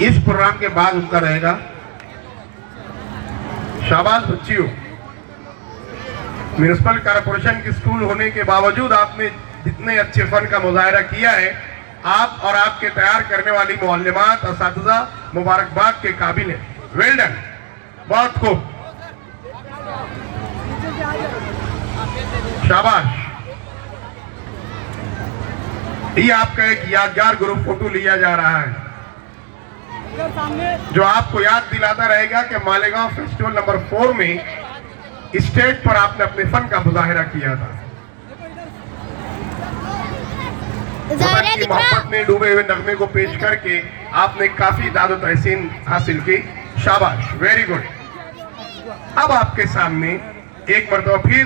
इस प्रोग्राम के बाद उनका रहेगा। शाबाश बच्चियों, म्युनिसिपल कॉर्पोरेशन की स्कूल होने के बावजूद आपने जितने अच्छे फन का मुजाहरा किया है, आप और आपके तैयार करने वाली मुअल्लिमात और असातिज़ा मुबारकबाद के काबिल हैं। वेल डन, बहुत खूब, शाबाश। ये आपका एक यादगार ग्रुप फोटो लिया जा रहा है जो आपको याद दिलाता रहेगा कि मालेगांव फेस्टिवल नंबर 4 में स्टेज पर आपने अपने फन का मुजाहिरा किया था। वतन की मोहब्बत में डूबे हुए नगमे को पेश करके आपने काफी दाद और तहसीन हासिल की। शाबाश, वेरी गुड। अब आपके सामने एक मरतबा फिर